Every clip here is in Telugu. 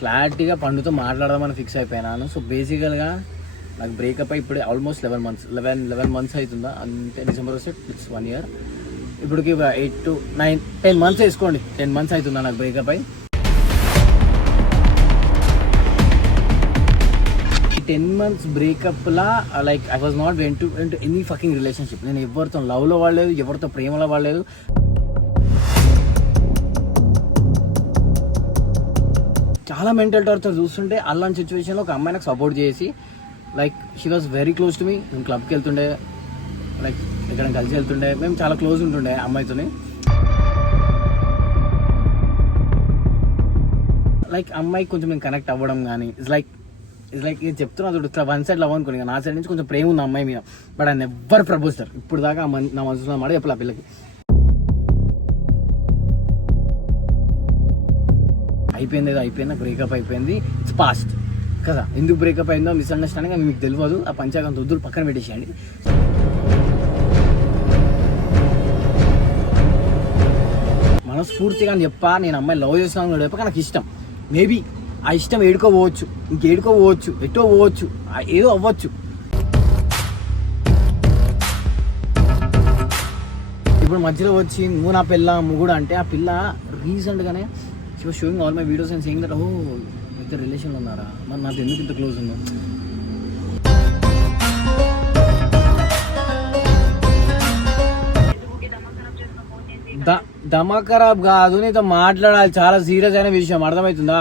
క్లారిటీగా పండుతో మాట్లాడదామని ఫిక్స్ అయిపోయినాను. సో బేసికల్గా నాకు బ్రేకప్ అయి ఇప్పుడు almost eleven months eleven eleven months అవుతుందా? అంతే డిసెంబర్ వస్తే ఇట్స్ వన్ ఇయర్ ఇప్పటికి eight to nine ten months వేసుకోండి. టెన్ మంత్స్ అవుతుందా నాకు బ్రేకప్ అయి? Ten months బ్రేకప్లా like I was not went to went any fucking relationship నేను ఎవరితో లవ్లో వాడలేదు ఎవరితో ప్రేమలో వాడలేదు చాలా మెంటల్ టార్చర్ చూస్తుంటే అలాంటి సిచ్యువేషన్లో ఒక అమ్మాయి నాకు సపోర్ట్ చేసి like she was very close to me మేము క్లబ్కి వెళ్తుండే లైక్ ఎక్కడ కలిసి వెళ్తుండే. మేము చాలా క్లోజ్ ఉంటుండే అమ్మాయితోని. లైక్ అమ్మాయి కొంచెం నేను కనెక్ట్ అవ్వడం కానీ ఇట్స్ లైక్ ఇట్స్ లైక్ ఇది చెప్తున్నా చూడు ఇట్లా వన్ సైడ్ లవ్ అనుకుని నా సైడ్ నుంచి కొంచెం ప్రేమ ఉంది అమ్మాయి మీద. బట్ ఆయన ఎవ్వరు ప్రపోజర్ ఇప్పుడు దాకా నా మనసులో మాట చెప్పాలి ఆ పిల్లకి. అయిపోయింది ఏదో అయిపోయింది బ్రేకప్ అయిపోయింది. ఇట్స్ పాస్ట్ కదా ఎందుకు బ్రేకప్ అయిందో మిస్అండర్స్టాండింగ్ అని మీకు తెలియదు. ఆ పంచాంగం దొద్దులు పక్కన పెట్టేసేయండి. మనస్ఫూర్తిగా అని చెప్పా నేను అమ్మాయి లవ్ చేస్తున్నాను చెప్పక నాకు ఇష్టం. మేబీ ఆ ఇష్టం ఏడుకో పోవచ్చు పోవచ్చు ఎటో పోవచ్చు ఏదో అవ్వచ్చు. ఇప్పుడు మధ్యలో వచ్చి నువ్వు నా పిల్ల ముగుడు అంటే ఆ పిల్ల రీసెంట్గానే show showing all my videos and saying that oh ఇద్దరు రిలేషన్లో ఉన్నారా? మరి నాతో ఎందుకు ఇంత క్లోజ్ ఉన్నావు? ద- దమా ఖరాబ్ కాదు నీతో మాట్లాడాలి. చాలా సీరియస్ అయిన విషయం. అర్థమవుతుందా?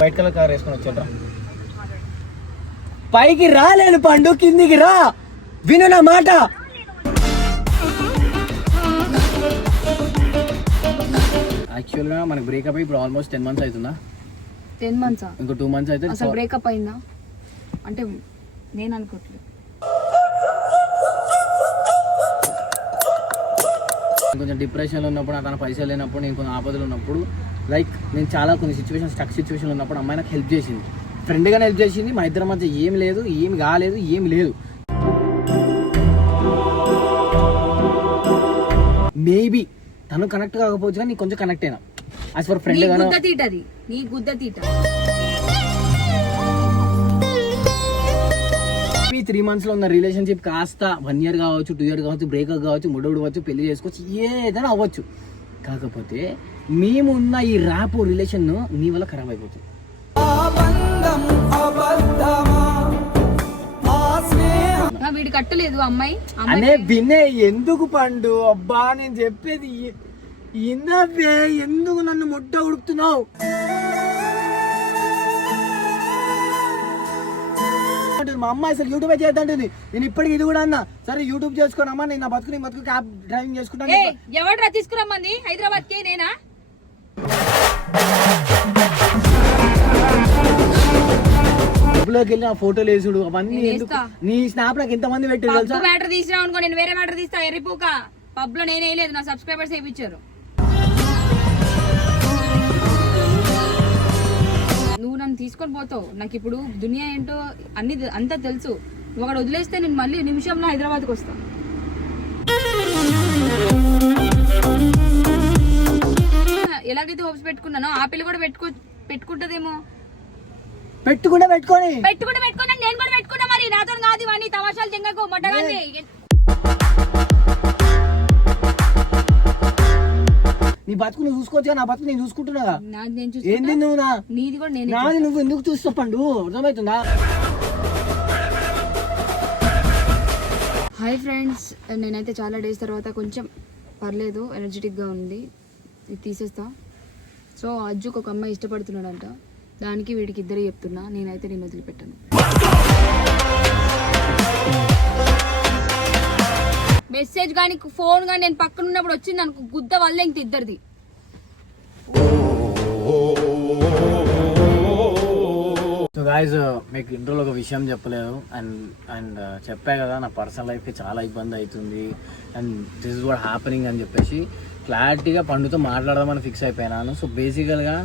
వైట్ కలర్ కార్ వేసుకొని వచ్చాడ్రా పైకి రాలేను పండు కిందికి రా. విను నా మాట. యాక్చువల్గా మనకి బ్రేకప్ ఇప్పుడు ఆల్మోస్ట్ టెన్ మంత్స్ అవుతుందా? టెన్ మంత్స్ ఇంకో టూ మంత్స్ అయితే అసలు బ్రేకప్ అయిందా? అంటే నేను అనుకోవట్లేదు కొంచెం డిప్రెషన్లో ఉన్నప్పుడు తన పైసలు లేనప్పుడు నేను కొంచెం ఆపదలు ఉన్నప్పుడు లైక్ నేను చాలా కొన్ని సిచ్యువేషన్ స్టక్ సిచ్యువేషన్ ఉన్నప్పుడు అమ్మాయి నాకు హెల్ప్ చేసింది. ఫ్రెండ్గానే హెల్ప్ చేసింది మా ఇద్దరి మధ్య ఏం లేదు ఏమి కాలేదు ఏమి లేదు. మేబీ తను కనెక్ట్ కాకపోవచ్చు కానీ నీకు కొంచెం కనెక్ట్ అయినా. యాజ్ ఫర్ నీ ఫ్రెండ్ గాను గుద్ద తీటది నీ గుద్ద తీట. ఈ త్రీ మంత్స్లో ఉన్న రిలేషన్షిప్ కాస్త వన్ ఇయర్ కావచ్చు టూ ఇయర్ కావచ్చు బ్రేకప్ కావచ్చు ముడవుడు కావచ్చు పెళ్ళి చేసుకోవచ్చు ఏదైనా అవ్వచ్చు. కాకపోతే మేము ఉన్న ఈ ర్యాప్ రిలేషన్ నీ వల్ల ఖరాబ్ అయిపోతుంది. నా వీడు కట్టలేదు అమ్మాయి. అనే అమ్మాయి వినే ఎందుకు పండు? అబ్బా నేను చెప్పేది ఇన్నవే ఎందుకు నన్ను ముట్ట ఉడుకుతున్నావు? మా అమ్మ అసలు యూట్యూబ్ చేద్దంటుంది? నేను ఇప్పటికి ఇది కూడా అన్నా. సరే యూట్యూబ్ చేసుకోనమ్మా నేను నా బతుకు నీ బతుకు క్యాబ్ డ్రైవింగ్ చేసుకుంటాను. ఎవడ్రా తీసుకురమ్మంది? హైదరాబాద్కి నేనా? క్లబ్లోకి వెళ్ళి నా ఫోటోలు వేసుడు అవన్నీ నేను ఎందుకు. నీ స్నాప్ నాకు ఎంతమంది పెట్టారు పబ్బు తెలుసా? మ్యాటర్ తీసినావు అనుకో నేను వేరే మ్యాటర్ తీస్తా. ఎర్రిపోక. పబ్లో నేనే లేదు నా సబ్స్క్రైబర్స్ వేయించారు. నువ్వు నన్ను తీసుకొని పోతావు. నాకు ఇప్పుడు దునియా ఏంటో అన్ని తె- అంతా తెలుసు. నువ్వు అక్కడ వదిలేస్తే నేను మళ్ళీ నిమిషంలో హైదరాబాద్కి వస్తా. ఎలాగైతే హోప్స్ పెట్టుకున్నానో ఆ పిల్ల కూడా పెట్టుకో పెట్టుకుంటదేమో. పెట్టుకుంటే పెట్టుకొని. పెట్టుకుంటే పెట్టుకున్నా నేను కూడా పెట్టుకున్నా మరి. నాతో కాదు ఇవన్నీ. తమాషాలు చెంగకు మొట్టగానే. నీ బతుకు నువ్వు చూసుకోవచ్చు నా బతుకు నేను చూసుకుంటున్నా నాది నేను ఏంది నువ్వు నా? నీది కూడా నేనే నాది నువ్వు ఎందుకు చూస్తావు పండు? అర్థమవుతుందా? హాయ్ ఫ్రెండ్స్ నేనైతే చాలా డేస్ తర్వాత కొంచెం పర్లేదు ఎనర్జెటిక్గా ఉంది. ఇది తీసేస్తా. సో అజ్జుకు ఒక అమ్మాయి ఇష్టపడుతున్నాడంట. దానికి వీడికి ఇద్దరు చెప్తున్నా నేనైతే నేను వదిలిపెట్టాను. మెసేజ్ కానీ ఫోన్ కానీ నేను పక్కన ఉన్నప్పుడు వచ్చింది అనుకో గుద్ద వల్ల ఇంక ఇద్దరిది. సో గాయస్ uh, మీకు ఇంట్రోలో ఒక విషయం చెప్పలేదు. అండ్ అండ్ uh, చెప్పా కదా నా పర్సనల్ లైఫ్కి చాలా ఇబ్బంది అవుతుంది. And this is what happening అని చెప్పేసి క్లారిటీగా పండుతో మాట్లాడదామని ఫిక్స్ అయిపోయినాను. సో బేసికల్గా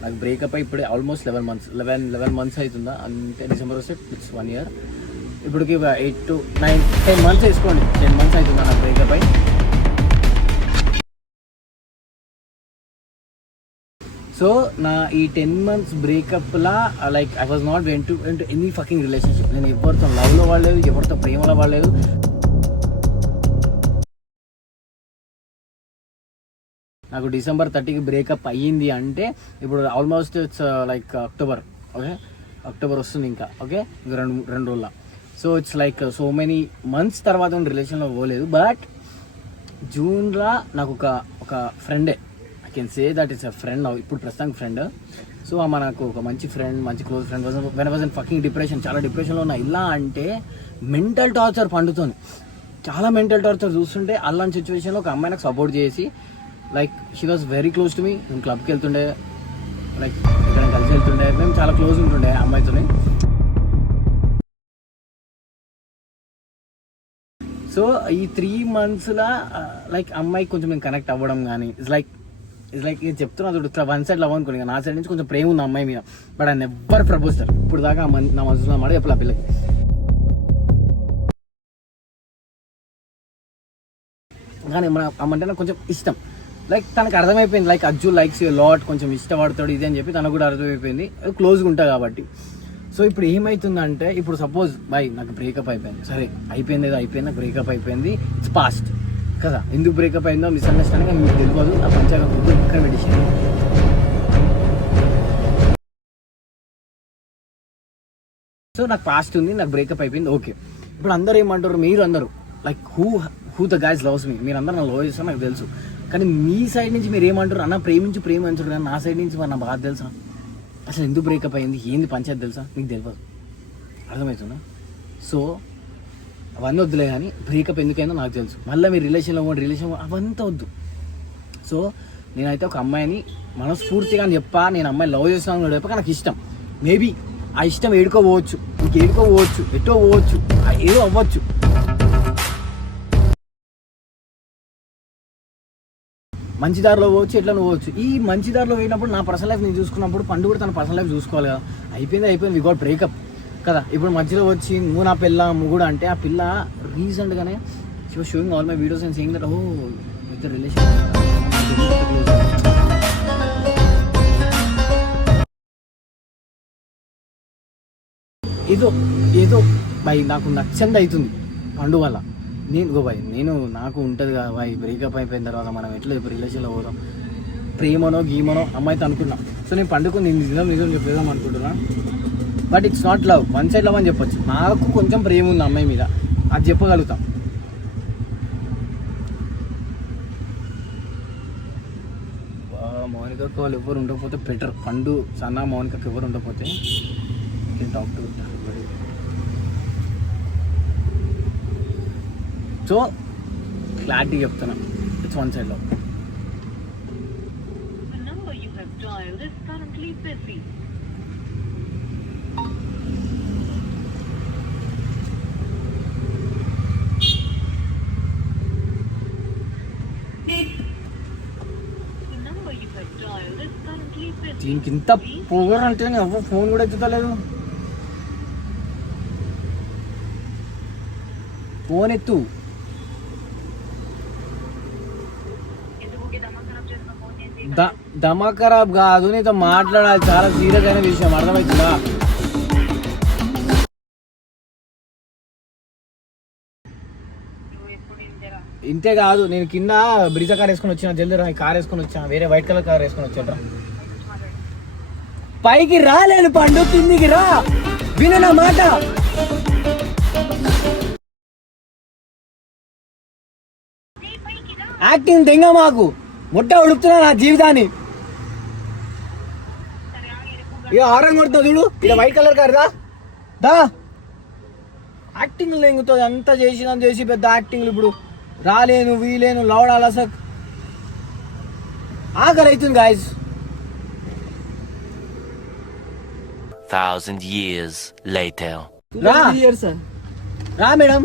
నాకు బ్రేకప్ అయి ఇప్పుడే almost eleven months eleven eleven months అవుతుందా అంతే డిసెంబర్ వస్తే ఇట్స్ వన్ ఇయర్ ఇప్పటికి eight to nine ten months వేసుకోండి. టెన్ మంత్స్ అవుతుందా నాకు బ్రేకప్ అయి? సో నా ఈ ten months బ్రేకప్లా like I was not went to went any fucking relationship నేను ఎవరితో లవ్లో వాడలేదు ఎవరితో ప్రేమలో వాడలేదు నాకు డిసెంబర్ థర్టీకి బ్రేకప్ అయ్యింది అంటే ఇప్పుడు almost it's like October okay October వస్తుంది ఇంకా ఓకే ఇంకా రెండు రెండు రోజుల. So it's like so many months తర్వాత రిలేషన్లో పోలేదు. బట్ జూన్లో నాకు ఒక ఒక ఫ్రెండే I can say that it's a friend ఇప్పుడు ప్రస్తుతానికి ఫ్రెండ్ సో ఆమె నాకు ఒక మంచి ఫ్రెండ్ మంచి close friend when was fucking depression చాలా డిప్రెషన్లో ఉన్నా. ఇలా అంటే మెంటల్ టార్చర్ పండుతుంది. చాలా మెంటల్ టార్చర్ చూస్తుంటే అలాంటి సిచ్యువేషన్లో ఒక అమ్మాయి నాకు సపోర్ట్ చేసి like she was very close to me మేము క్లబ్కి వెళ్తుండే. లైక్ ఇక్కడ కలిసి వెళ్తుండే. మేము చాలా క్లోజ్ ఉంటుండే ఆ అమ్మాయితోని. సో ఈ త్రీ మంత్స్లో లైక్ అమ్మాయి కొంచెం నేను కనెక్ట్ అవ్వడం కానీ ఇట్స్ లైక్ ఇట్స్ లైక్ ఇది చెప్తున్నా చూడు ఇట్లా వన్ సైడ్ లవ్ అనుకోండి నా సైడ్ నుంచి కొంచెం ప్రేమ ఉంది అమ్మాయి మీద. బట్ ఆయన ఎవ్వరు ప్రపోజ్ ఇప్పుడు దాకా నా మనసులో మాట చెప్పాలి ఆ పిల్లకి. కానీ మన అమ్మంటే నాకు కొంచెం ఇష్టం. లైక్ తనకు అర్థమైపోయింది లైక్ అజ్జు లైక్స్ లాట్ కొంచెం ఇష్టపడతాడు ఇది అని చెప్పి తనకు కూడా అర్థమైపోయింది. క్లోజ్గా ఉంటా కాబట్టి. సో ఇప్పుడు ఏమవుతుందంటే ఇప్పుడు సపోజ్ బై నాకు బ్రేకప్ అయిపోయింది. సరే అయిపోయింది ఏదో అయిపోయింది నాకు బ్రేకప్ అయిపోయింది. ఇట్స్ పాస్ట్ కదా ఎందుకు బ్రేకప్ అయిందో మిస్అండర్స్టాండింగ్ మీకు తెలియదు. నా పంచాగా ముందు ఇక్కడ పెట్టేసాను సో నాకు పాస్ట్ ఉంది నాకు బ్రేకప్ అయిపోయింది ఓకే ఇప్పుడు అందరూ ఏమంటారు? మీరు అందరూ like who who the guys loves me మీరు అందరూ నా లవ్ చేస్తారు నాకు తెలుసు. కానీ మీ సైడ్ నుంచి మీరు ఏమంటారు? అన్న ప్రేమించి అంటారు కానీ నా సైడ్ నుంచి మరి నా బాధ తెలుసా? అసలు ఎందుకు బ్రేకప్ అయింది? ఏంది పంచాయత్ తెలుసా? మీకు తెలియదు అర్థమవుతుందా? సో అవన్నీ వద్దులే కానీ బ్రేకప్ ఎందుకైందో నాకు తెలుసు. మళ్ళీ మీరు రిలేషన్లో కూడా రిలేషన్ అవంతా వద్దు. సో నేనైతే ఒక అమ్మాయిని మనస్ఫూర్తిగా అని చెప్పా. నేను అమ్మాయి లవ్ చేస్తాను అని చెప్పక నాకు ఇష్టం. మేబీ ఆ ఇష్టం ఏడుకోపోవచ్చు ఇంక ఎటో పోవచ్చు ఏదో అవ్వచ్చు. మంచి దారిలో పోవచ్చు ఎట్లా పోవచ్చు. ఈ మంచి దారిలో పోయినప్పుడు నా పర్సనల్ లైఫ్ నేను చూసుకున్నప్పుడు పండు కూడా తన పర్సనల్ లైఫ్ చూసుకోవాలి కదా. అయిపోయింది అయిపోయింది. వి గోట్ బ్రేకప్ కదా ఇప్పుడు మధ్యలో వచ్చి నువ్వు నా పిల్ల ముగుడు అంటే ఆ పిల్ల రీసెంట్గానే show showing all my videos and saying that oh with relation ఏదో ఏదో బై నాకు నచ్చంది అవుతుంది పండు వల్ల. నేను గో బాయ్ నేను నాకు ఉంటుంది కదా బాయ్ బ్రేకప్ అయిపోయిన తర్వాత మనం ఎట్లా ఇప్పుడు రిలేషన్లో పోదాం ప్రేమనో గీమనో అమ్మాయితో అనుకున్నా. సో నేను పండుకుని నేను నిజం నిజం చెప్పేదాం అనుకుంటున్నా. But it's not love one side love అని చెప్పొచ్చు. నాకు కొంచెం ప్రేమ ఉంది అమ్మాయి మీద. అది చెప్పగలుగుతాం. మౌనికకు వాళ్ళు ఎవరు ఉండకపోతే బెటర్ పండు సన్న మౌనికకు ఎవరు ఉండకపోతే టాక్ టు సో క్లారిటీ చెప్తున్నా ఇట్స్ వన్ సైడ్ busy. దీనికి ఇంత పొగరు అంటే ఎవరు ఫోన్ కూడా ఎత్తుతలేదు ఫోన్ ఎత్తు ద- దమా ఖరాబ్ కాదు నీతో మాట్లాడాలి. చాలా సీరియస్ అయిన విషయం. అర్థమవుతుందా ఇంతే కాదు నేను కింద బ్రిజా కార్ వేసుకొని వచ్చిన జల్దీ రా కార్ వేసుకొని వచ్చాను వేరే వైట్ కలర్ కార్ వేసుకొని వచ్చాడు పైకి రాలేను పండు కిందికి రా. విన నా మాట. యాక్టింగ్ తెంగ మాకు. ముట్ట ఉడుపుతున్నా నా జీవితాన్ని. ఇక ఆరం కొడుతుంది చూడు. ఇక వైట్ కలర్ కార్ దా? దా? యాక్టింగ్ లెంగుతుంది అంతా చేసిన చేసి పెద్ద యాక్టింగ్ ఇప్పుడు. రాలేను వీలేను లవడాల అసలు. ఆకలి అవుతుంది గాయస్ Thousand years later. రా. రా మేడం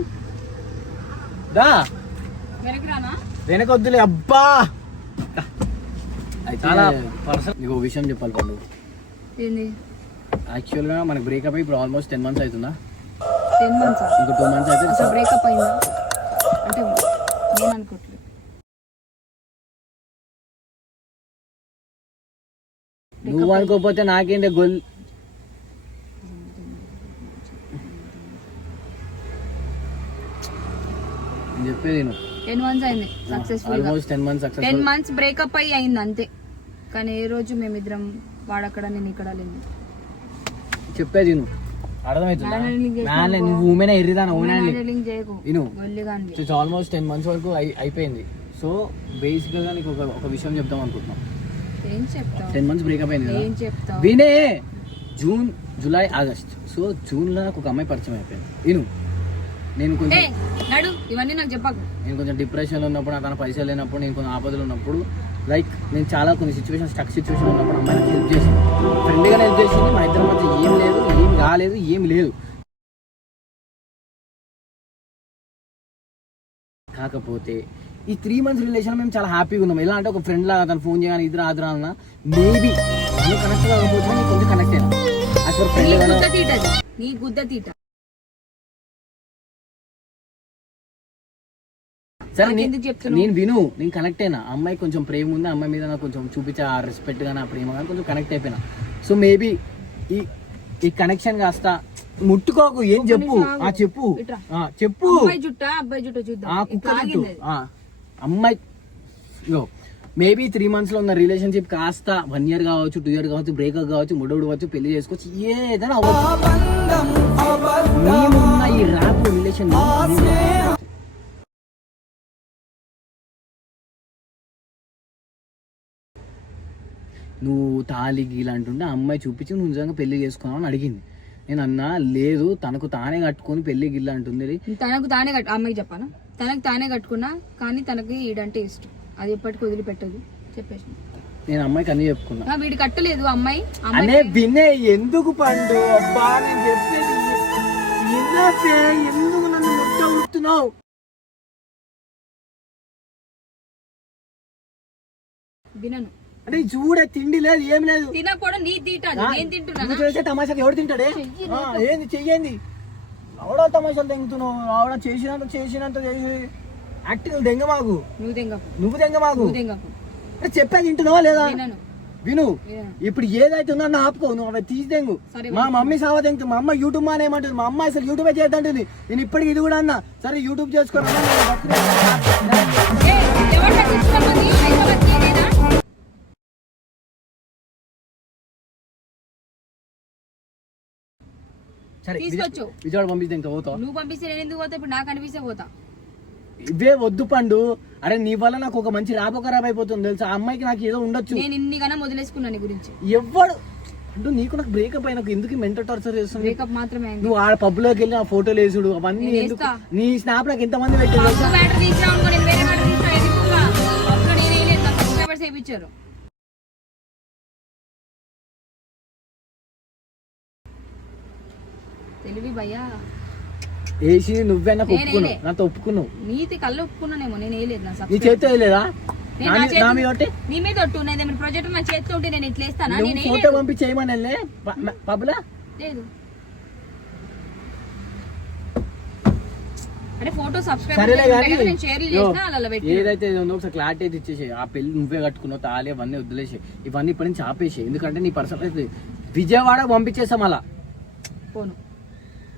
రా. వెనక్కి రానా? వెనకొద్దులే అబ్బా. చాలా పర్సనల్ నీకు విషయం చెప్పాలి పండు. ఏంది? యాక్చువల్గా మనకి బ్రేకప్ ఇప్పుడు ఆల్మోస్ట్ టెన్ మంత్స్ అవుతుందా? టెన్ మంత్స్ ఇంకో టూ మంత్స్ అయితే అసలు బ్రేకప్ అయిందా? అంటే నేను అనుకోవట్లేదు నువ్వు అనుకోకపోతే నాకేంటి గొల్ చెప్పేది నేను టెన్ మంత్స్ అయింది successful almost ten months ten successful months breakup అయ్యి అయింది అంతే. కానీ ఏ రోజు మేమిద్దరం వాడక్కడ నేను ఇక్కడ చెప్పేది నువ్వు అర్థమవుతుందా నువ్వు ఉమెన్ ఎర్రిదాన ఉమెన్ ఆల్మోస్ట్ టెన్ మంత్స్ వరకు అయి- అయిపోయింది. సో బేసిక్గా నీకు ఒక ఒక విషయం చెప్దాం అనుకుంటున్నాం. ఏం చెప్తావు? టెన్ మంత్స్ బ్రేకప్ అయింది కదా? ఏం చెప్తావు? వినే! జూన్ జూలై ఆగస్ట్ సో జూన్లో నాకు ఒక అమ్మాయి పరిచయం అయిపోయింది. విను. నేను కొంచెం నడు ఇవన్నీ నాకు చెప్పకు. నేను కొంచెం డిప్రెషన్లో ఉన్నప్పుడు నా తన పైసలు లేనప్పుడు నేను కొంచెం ఆపదలు ఉన్నప్పుడు లైక్ నేను చాలా కొన్ని సిచ్యువేషన్ స్టక్ సిచ్యువేషన్ ఉన్నప్పుడు అమ్మాయి నాకు హెల్ప్ చేసింది ఫ్రెండ్గా హెల్ప్ చేసింది మా ఇద్దరి మధ్య ఏం లేదు ఏం కాలేదు ఏం లేదు. కాకపోతే ఈ త్రీ మంత్స్ రిలేషన్ మేము చాలా హ్యాపీగా ఉన్నాం ఎలా అంటే ఒక ఫ్రెండ్ లాగా తను ఫోన్ చేయగానే ఇద్దరు ఆదరా అన్న మేబీ నేను కనెక్ట్ కాకపోతే కొంచెం కనెక్ట్ అయినా. నీ ఫ్రెండ్ నీ గుద్ద తీట. సరే? నేను విను నేను కనెక్ట్ అయినా. అమ్మాయి కొంచెం ప్రేమ ఉంది అమ్మాయి మీద నాకు కొంచెం చూపించే ఆ రెస్పెక్ట్ కానీ ఆ ప్రేమ కానీ కొంచెం కనెక్ట్ అయిపోయినా. సో మేబీ ఈ ఈ కనెక్షన్ కాస్త ముట్టుకోకు ఏం చెప్పు. ఆ చెప్పు. చెప్పు. అమ్మాయి మేబీ త్రీ మంత్స్లో ఉన్న రిలేషన్షిప్ కాస్త వన్ ఇయర్ కావచ్చు టూ ఇయర్ కావచ్చు బ్రేకప్ కావచ్చు ముడవుడు కావచ్చు పెళ్ళి చేసుకోవచ్చు ఏదైనా అవ్వచ్చు. మేమున్న ఈ ర్యాప్ రిలేషన్ నువ్వు తాళి గీల అంటుంటే అమ్మాయి చూపించి నువ్వు నిజంగా పెళ్ళి చేసుకున్నావు అని అడిగింది. నేను అన్నా లేదు తనకు తానే కట్టుకొని పెళ్ళి గిల్ల అంటుంది తనకు తానే కట్టు అమ్మాయికి చెప్పాను తనకు తానే కట్టుకున్నా కానీ తనకి ఈడంటే ఇష్టం. అది ఎప్పటికీ వదిలిపెట్టదు. చెప్పేసి. నేను అమ్మాయికి అన్ని చెప్పుకున్నా. వీడు కట్టలేదు అమ్మాయి. అమ్మాయి అనే వినే ఎందుకు పండు? అబ్బా నేను చెప్పేది ఎందుకే? నన్ను వినను. అంటే చూడే తిండి లేదు ఏం లేదు. నీ తీటాను నేను నువ్వు చేసే తమాషాకి ఎవడు తింటాడే? ఏంది చెయ్యండి ఆవిడ తమాషాలు తెంగుతున్నావు? ఆవిడ చేసినంత చేసినంత చేసి యాక్టింగ్ దెంగ మాకు. నువ్వు నువ్వు దెంగ మాకు. నువ్వు అంటే చెప్పేది వింటున్నావా లేదా? వినను. విను. ఇప్పుడు ఏదైతే ఉందో నా ఆపుకో నువ్వు అవి తీసి సరే, మా మమ్మీ సావ తెంగుతుంది. మా అమ్మ యూట్యూబ్ మానే ఏమంటుంది? మా అమ్మ అసలు యూట్యూబే చేద్దంటుంది నేను ఇప్పటికి ఇది కూడా అన్నా. సరే యూట్యూబ్ చేసుకోరా సరే తీసుకొచ్చు. విజయ- విజయవాడ పంపిస్తే ఇంకా పోతావు? నువ్వు పంపిస్తే నేను ఎందుకు పోతా? ఇప్పుడు నాకు అనిపిస్తే పోతా. ఇవే వద్దు పండు. అరే నీ వల్ల నాకు ఒక మంచి రాబో ఖరాబ్ అయిపోతుంది తెలుసా? ఆ అమ్మాయికి నాకు ఏదో ఉండొచ్చు. నేను ఇన్ని గణం వదిలేసుకున్నా నీ గురించి. ఎవ్వడు అంటూ నీకు నాకు బ్రేకప్ అయినా ఎందుకు మెంటల్ టార్చర్ చేస్తుంది బ్రేకప్ మాత్రమే అయింది. నువ్వు ఆడ పబ్లోకి వెళ్ళి ఆ ఫోటోలు వేసుడు అవన్నీ నేను ఎందుకు? వేస్తా. నీ స్నాప్ నాకు ఎంత మంది పెట్టారు పప్పు అనుకో, నేను వేరే? పప్పులో నేనే వేయలేదు, నాకు తెలివి భయ్యా. వేసి నువ్వే నాకు నేనే ఒప్పుకున్నావు. నాతో ఒప్పుకున్నావు. నీతి కళ్ళు ఒప్పుకున్నానేమో నేను వేయలేదు నా నీ చేతితో వేయలేదా నా మీద ఒకటి? చేతి- నీ మీద ఒట్టు ఏమైనా ప్రాజెక్ట్ నా చేతితో ఉంటే నేను ఇట్లా వేస్తానా? నువ్వు నేను ఫోటో వేయలేదు. పంపి చేయమని లేదు. అంటే ఫోటో సరేలే సబ్స్క్రైబర్ కానీ నేను షేర్ యో, చేసిన అలా పెట్టి ఏదైతే ఇది ఉందో ఒకసారి క్లారిటీ అయితే ఇచ్చేసి ఆ పెళ్ళి నువ్వే కట్టుకున్నావు తాళి అవన్నీ వదిలేసి ఇవన్నీ ఇప్పటి నుంచి ఆపేసి ఎందుకంటే నీ పర్సనల్ విజయవాడ పంపించేసాం అలా. పోను.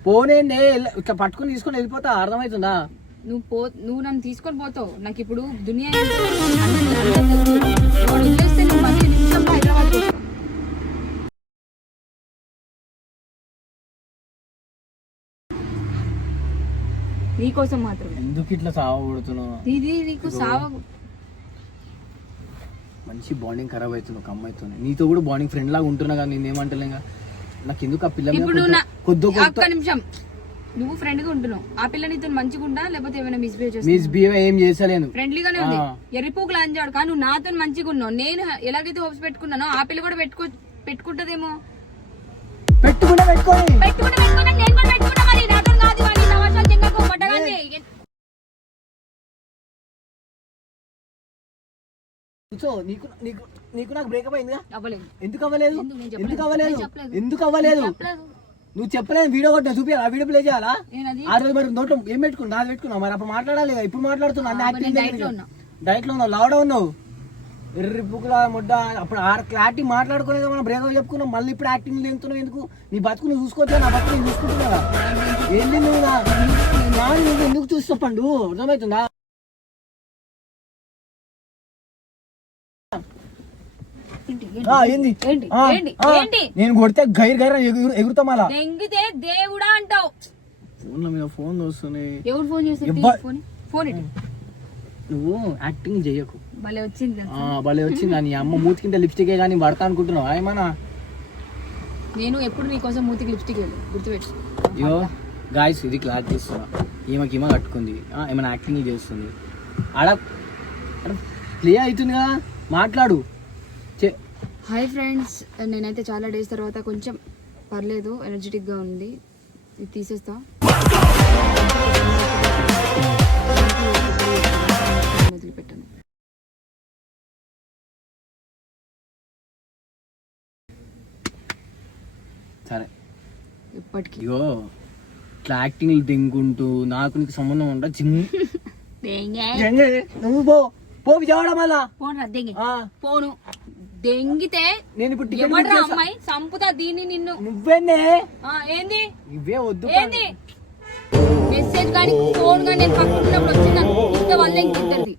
పోనే నే ఇట్లా పట్టుకుని తీసుకొని వెళ్ళిపోతా అర్థమవుతుందా? నువ్వు పో నువ్వు నన్ను తీసుకొని పోతావు. నాకు ఇప్పుడు దునియా హైదరాబాద్. నీకోసం మాత్రమే. ఎందుకు ఇట్లా సావబడుతున్నావు ఇది నీకు సావ మంచి బాండింగ్ ఖరాబ్ అవుతుంది ఒక అమ్మాయితో నీతో కూడా బాండింగ్ ఫ్రెండ్ లాగా ఉంటున్నా కానీ నేను ఏమంటలేగా నాకు ఎందుకు ఆ పిల్ల ఇప్పుడు నువ్వు నా కొద్ది ఒక్క నిమిషం. నువ్వు ఫ్రెండ్గా ఉంటున్నావు. ఆ పిల్ల నీతో మంచిగా ఉందా లేకపోతే ఏమైనా మిస్బిహేవ్ చేస్తా మిస్ బిహేవ్ ఏం చేసలేను ఫ్రెండ్లీగానే ఉంది. ఆ. ఎర్రిపోకులు అంజాడు కానీ నువ్వు నాతో మంచిగా ఉన్నావు నేను ఎలాగైతే హోప్స్ పెట్టుకున్నానో ఆ పిల్ల కూడా పెట్టుకో పెట్టుకుంటదేమో? పెట్టుకుంటే పెట్టుకోని. పెట్టుకుంటే పెట్టుకున్నా నేను కూడా పెట్టుకున్నా మరి. నాతో కాదు కానీ తమాషాలు చెంగకు పట్టగానే నీకు నీకు నీకు నాకు బ్రేకప్ అయిందిగా? అవ్వలేదు. ఎందుకు అవ్వలేదు? ఎందుకు అవ్వలేదు. ఎందుకు అవ్వలేదు? నువ్వు చెప్పలేదు వీడియో కొట్టిన చూపి ఆ వీడియో ప్లే చేయాలా? అది ఆ రోజు మరి నోట్లో ఏం పెట్టుకున్నా నాది పెట్టుకున్నా మరి అప్పుడు మాట్లాడాలి ఇప్పుడు మాట్లాడుతున్నా అన్ని ఆ, యాక్టింగ్. డైట్లో ఉన్నావు. లావుడా ఉన్నావు. ఎర్రి బుక్లా ముడ్డ అప్పుడు ఆడ క్లారిటీ మాట్లాడుకునేది మనం బ్రేకప్ చెప్పుకున్నాం. మళ్ళీ ఇప్పుడు యాక్టింగ్ దిగుతున్నావు ఎందుకు? నీ బతుకు నువ్వు చూసుకోవచ్చా నా బతుకు నేను చూసుకుంటున్నా ఏంది నువ్వు నా ఎందుకు చూస్తా పండు? అర్థమవుతుందా? ఏంది? నేను కొడితే గైర్ గైర్ ఎగురు ఎగురుతా మళ్ళా. దెంగితే దేవుడా అంటావు. ఫోన్ల మీద ఫోన్ వస్తున్నాయి ఎవరు ఫోన్ చేస్తే ఎవ్వ- ఫోన్? ఫోన్ ఇటు. నువ్వు యాక్టింగ్ చెయ్యకు భలే వచ్చింది భలే వచ్చింది నీ అమ్మ మూతికింత లిప్స్టికే కానీ పడతా అనుకుంటున్నావు? ఏమన్నా? నేను ఎప్పుడు నీకోసం మూతికి లిప్స్టిక్ వెళ్ళి గుర్తుపెట్టు అయ్యో గాయస్ ఇది క్లాస్ చేస్తున్నా ఈమెకి ఈమె కట్టుకుంది. ఆ, ఏమైనా యాక్టింగ్ చేస్తుంది. ఆడ క్లియర్ అవుతుంది కదా మాట్లాడు. చే హాయ్ ఫ్రెండ్స్ నేనైతే చాలా డేస్ తర్వాత కొంచెం పర్లేదు ఎనర్జెటిక్గా ఉంది. ఇది తీసేస్తా. వదిలిపెట్టాను. సరే. ఎప్పటికీ? అయ్యో ఇట్లా యాక్టింగ్ దింగుంటూ నాకు నీకు సంబంధం ఉంట జిమ్ నువ్వు పో. పో విజయవాడ మళ్ళా. ఫోను దెంగితే నేను ఇప్పుడు టికెట్ అమ్మాయి? సంపుతా దీన్ని నిన్ను. నువ్వేనే ఆ, ఏంది? ఇవే వద్దు ఏంది? మెసేజ్ కానీ ఫోన్ కానీ నేను పక్కన ఉన్నప్పుడు వచ్చింది? ఇంత వల్ల ఇంక ఇద్దరిది.